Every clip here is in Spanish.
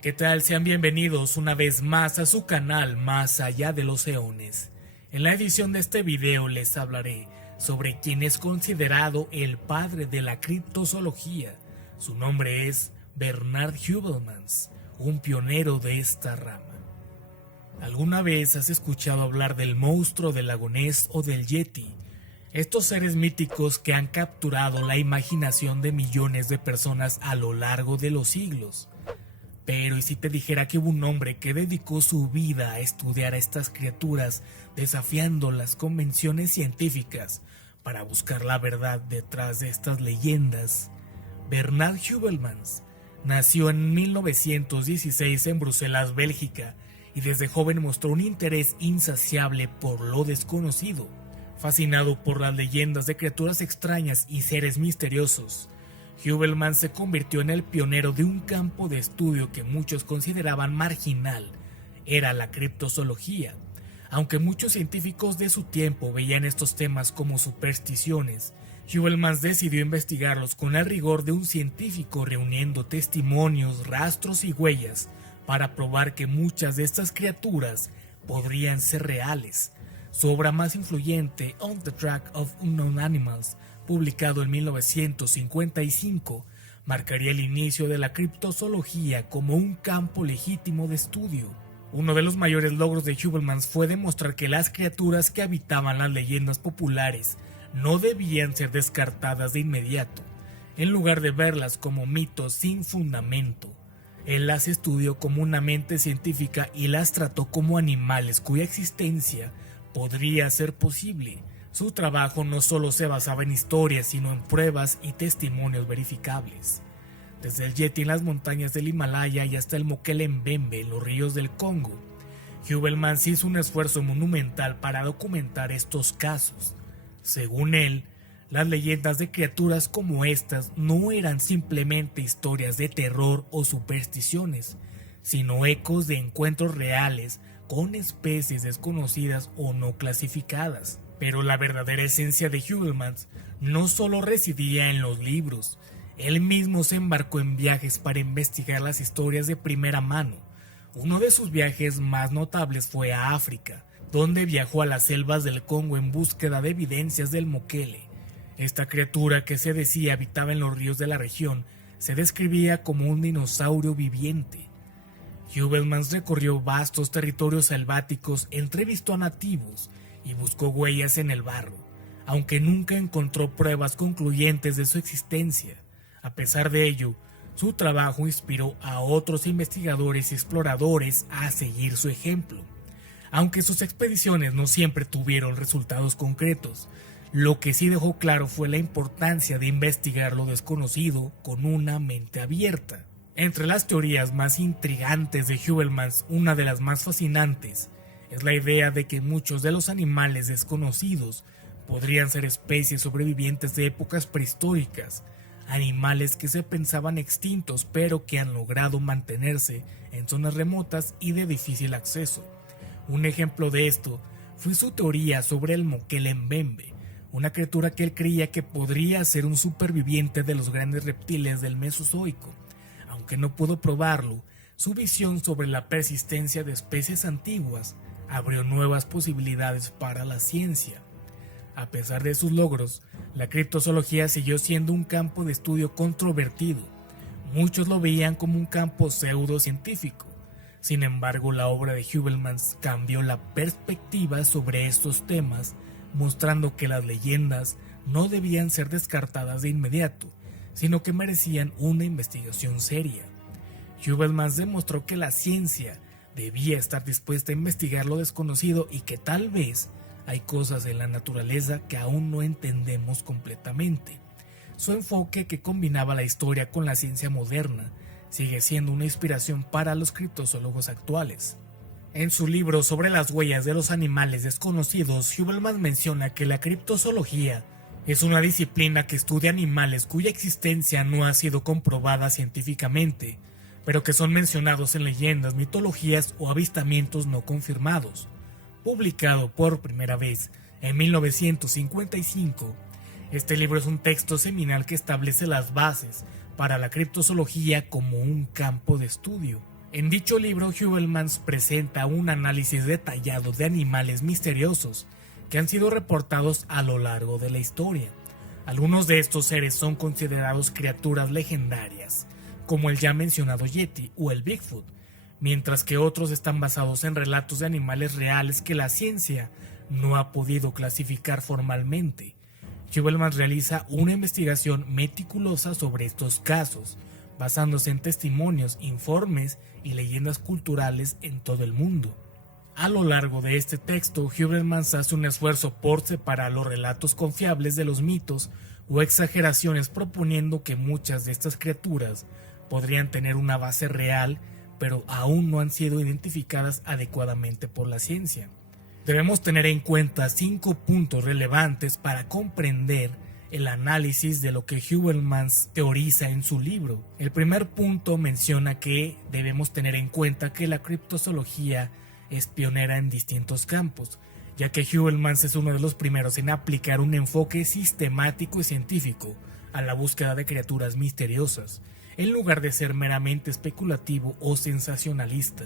¿Qué tal? Sean bienvenidos una vez más a su canal Más Allá de los Eones. En la edición de este video les hablaré sobre quien es considerado el padre de la criptozoología. Su nombre es Bernard Hubelmans, un pionero de esta rama. ¿Alguna vez has escuchado hablar del monstruo del lago Ness o del Yeti? Estos seres míticos que han capturado la imaginación de millones de personas a lo largo de los siglos. Pero ¿y si te dijera que hubo un hombre que dedicó su vida a estudiar a estas criaturas, desafiando las convenciones científicas para buscar la verdad detrás de estas leyendas? Bernard Hubelmans nació en 1916 en Bruselas, Bélgica, y desde joven mostró un interés insaciable por lo desconocido. Fascinado por las leyendas de criaturas extrañas y seres misteriosos, Hubelmans se convirtió en el pionero de un campo de estudio que muchos consideraban marginal. Era la criptozoología. Aunque muchos científicos de su tiempo veían estos temas como supersticiones, Hubelmans decidió investigarlos con el rigor de un científico, reuniendo testimonios, rastros y huellas para probar que muchas de estas criaturas podrían ser reales. Su obra más influyente, On the Track of Unknown Animals, publicado en 1955, marcaría el inicio de la criptozoología como un campo legítimo de estudio. Uno de los mayores logros de Hubelmans fue demostrar que las criaturas que habitaban las leyendas populares no debían ser descartadas de inmediato, en lugar de verlas como mitos sin fundamento. Él las estudió como una mente científica y las trató como animales cuya existencia podría ser posible. Su trabajo no solo se basaba en historias, sino en pruebas y testimonios verificables. Desde el Yeti en las montañas del Himalaya y hasta el Mokele-Mbembe en los ríos del Congo, Hubelmans hizo un esfuerzo monumental para documentar estos casos. Según él, las leyendas de criaturas como estas no eran simplemente historias de terror o supersticiones, sino ecos de encuentros reales con especies desconocidas o no clasificadas. Pero la verdadera esencia de Hubelmans no solo residía en los libros. Él mismo se embarcó en viajes para investigar las historias de primera mano. Uno de sus viajes más notables fue a África, donde viajó a las selvas del Congo en búsqueda de evidencias del Mokele. Esta criatura, que se decía habitaba en los ríos de la región, se describía como un dinosaurio viviente. Hubelmans recorrió vastos territorios selváticos, entrevistó a nativos y buscó huellas en el barro, aunque nunca encontró pruebas concluyentes de su existencia. A pesar de ello, su trabajo inspiró a otros investigadores y exploradores a seguir su ejemplo. Aunque sus expediciones no siempre tuvieron resultados concretos, lo que sí dejó claro fue la importancia de investigar lo desconocido con una mente abierta. Entre las teorías más intrigantes de Hubelmans, una de las más fascinantes es la idea de que muchos de los animales desconocidos podrían ser especies sobrevivientes de épocas prehistóricas, animales que se pensaban extintos pero que han logrado mantenerse en zonas remotas y de difícil acceso. Un ejemplo de esto fue su teoría sobre el Mokele-Mbembe, una criatura que él creía que podría ser un superviviente de los grandes reptiles del Mesozoico. Aunque no pudo probarlo, su visión sobre la persistencia de especies antiguas abrió nuevas posibilidades para la ciencia. A pesar de sus logros, la criptozoología siguió siendo un campo de estudio controvertido. Muchos lo veían como un campo pseudocientífico. Sin embargo, la obra de Hubelmans cambió la perspectiva sobre estos temas, mostrando que las leyendas no debían ser descartadas de inmediato, sino que merecían una investigación seria. Hubelmans demostró que la ciencia debía estar dispuesta a investigar lo desconocido y que tal vez hay cosas en la naturaleza que aún no entendemos completamente. Su enfoque, que combinaba la historia con la ciencia moderna, sigue siendo una inspiración para los criptozoólogos actuales. En su libro sobre las huellas de los animales desconocidos, Hubelmans menciona que la criptozoología es una disciplina que estudia animales cuya existencia no ha sido comprobada científicamente, pero que son mencionados en leyendas, mitologías o avistamientos no confirmados. Publicado por primera vez en 1955, este libro es un texto seminal que establece las bases para la criptozoología como un campo de estudio. En dicho libro, Hubelmans presenta un análisis detallado de animales misteriosos que han sido reportados a lo largo de la historia. Algunos de estos seres son considerados criaturas legendarias, como el ya mencionado Yeti o el Bigfoot, mientras que otros están basados en relatos de animales reales que la ciencia no ha podido clasificar formalmente. Hubelmans realiza una investigación meticulosa sobre estos casos, basándose en testimonios, informes y leyendas culturales en todo el mundo. A lo largo de este texto, Hubelmans hace un esfuerzo por separar los relatos confiables de los mitos o exageraciones, proponiendo que muchas de estas criaturas podrían tener una base real, pero aún no han sido identificadas adecuadamente por la ciencia. Debemos tener en cuenta 5 puntos relevantes para comprender el análisis de lo que Hubelmans teoriza en su libro. El primer punto menciona que debemos tener en cuenta que la criptozoología es pionera en distintos campos, ya que Hubelmans es uno de los primeros en aplicar un enfoque sistemático y científico a la búsqueda de criaturas misteriosas, en lugar de ser meramente especulativo o sensacionalista.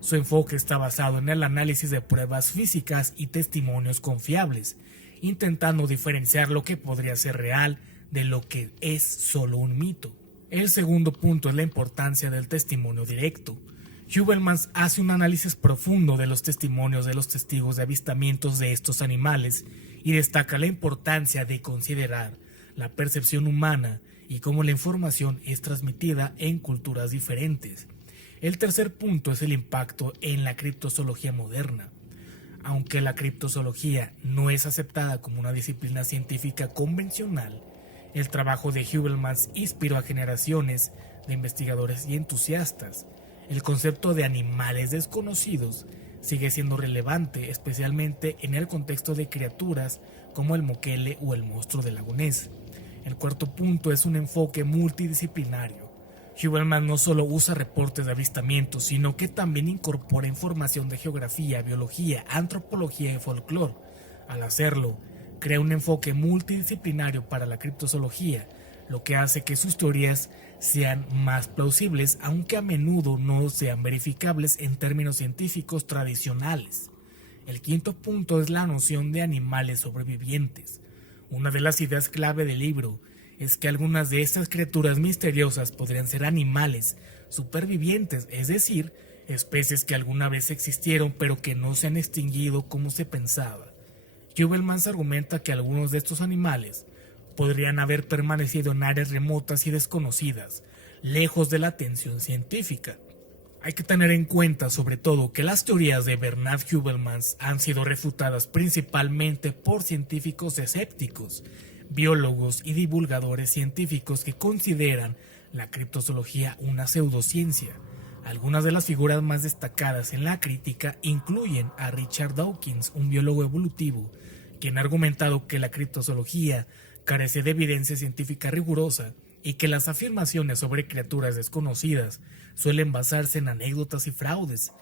Su enfoque está basado en el análisis de pruebas físicas y testimonios confiables, intentando diferenciar lo que podría ser real de lo que es solo un mito. El segundo punto es la importancia del testimonio directo. Hubelmans hace un análisis profundo de los testimonios de los testigos de avistamientos de estos animales y destaca la importancia de considerar la percepción humana y cómo la información es transmitida en culturas diferentes. El tercer punto es el impacto en la criptozoología moderna. Aunque la criptozoología no es aceptada como una disciplina científica convencional, el trabajo de Hubelmans inspiró a generaciones de investigadores y entusiastas. El concepto de animales desconocidos sigue siendo relevante, especialmente en el contexto de criaturas como el moquele o el monstruo del lago Ness. El cuarto punto es un enfoque multidisciplinario. Hubelmans no solo usa reportes de avistamientos, sino que también incorpora información de geografía, biología, antropología y folclore. Al hacerlo, crea un enfoque multidisciplinario para la criptozoología, lo que hace que sus teorías sean más plausibles, aunque a menudo no sean verificables en términos científicos tradicionales. El quinto punto es la noción de animales sobrevivientes. Una de las ideas clave del libro es que algunas de estas criaturas misteriosas podrían ser animales supervivientes, es decir, especies que alguna vez existieron pero que no se han extinguido como se pensaba. Hubelmans argumenta que algunos de estos animales podrían haber permanecido en áreas remotas y desconocidas, lejos de la atención científica. Hay que tener en cuenta sobre todo que las teorías de Bernard Hubelmans han sido refutadas principalmente por científicos escépticos, biólogos y divulgadores científicos que consideran la criptozoología una pseudociencia. Algunas de las figuras más destacadas en la crítica incluyen a Richard Dawkins, un biólogo evolutivo, quien ha argumentado que la criptozoología carece de evidencia científica rigurosa y que las afirmaciones sobre criaturas desconocidas suelen basarse en anécdotas y fraudes.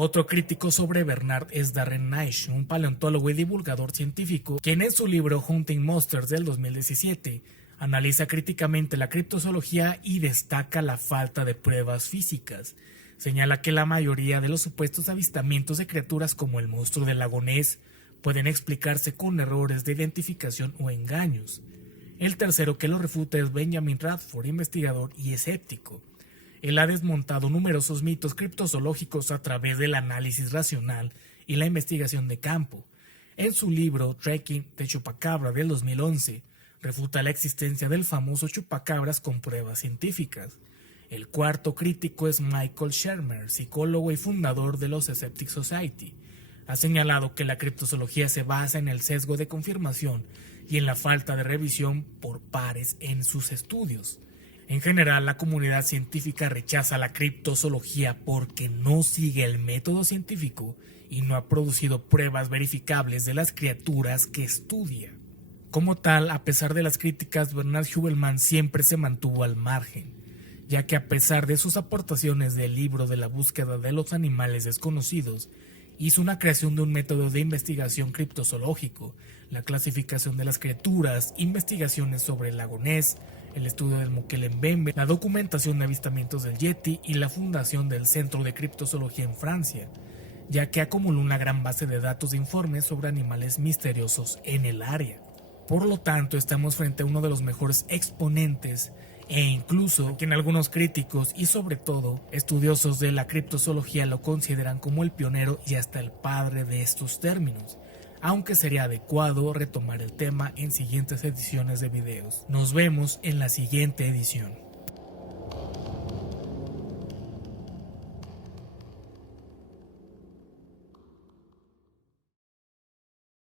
Otro crítico sobre Bernard es Darren Naish, un paleontólogo y divulgador científico, quien en su libro Hunting Monsters del 2017 analiza críticamente la criptozoología y destaca la falta de pruebas físicas. Señala que la mayoría de los supuestos avistamientos de criaturas como el monstruo del lago Ness pueden explicarse con errores de identificación o engaños. El tercero que lo refuta es Benjamin Radford, investigador y escéptico. Él ha desmontado numerosos mitos criptozoológicos a través del análisis racional y la investigación de campo. En su libro Trekking the Chupacabra del 2011, refuta la existencia del famoso chupacabras con pruebas científicas. El cuarto crítico es Michael Shermer, psicólogo y fundador de los Skeptic Society. Ha señalado que la criptozoología se basa en el sesgo de confirmación y en la falta de revisión por pares en sus estudios. En general, la comunidad científica rechaza la criptozoología porque no sigue el método científico y no ha producido pruebas verificables de las criaturas que estudia. Como tal, a pesar de las críticas, Bernard Hubelmans siempre se mantuvo al margen, ya que a pesar de sus aportaciones del libro de la búsqueda de los animales desconocidos, hizo una creación de un método de investigación criptozoológico, la clasificación de las criaturas, investigaciones sobre el lago Ness, el estudio del Mukele Mbembe, la documentación de avistamientos del Yeti y la fundación del Centro de Criptozoología en Francia, ya que acumuló una gran base de datos de informes sobre animales misteriosos en el área. Por lo tanto, estamos frente a uno de los mejores exponentes e incluso que en algunos críticos y sobre todo estudiosos de la criptozoología lo consideran como el pionero y hasta el padre de estos términos, aunque sería adecuado retomar el tema en siguientes ediciones de videos. Nos vemos en la siguiente edición.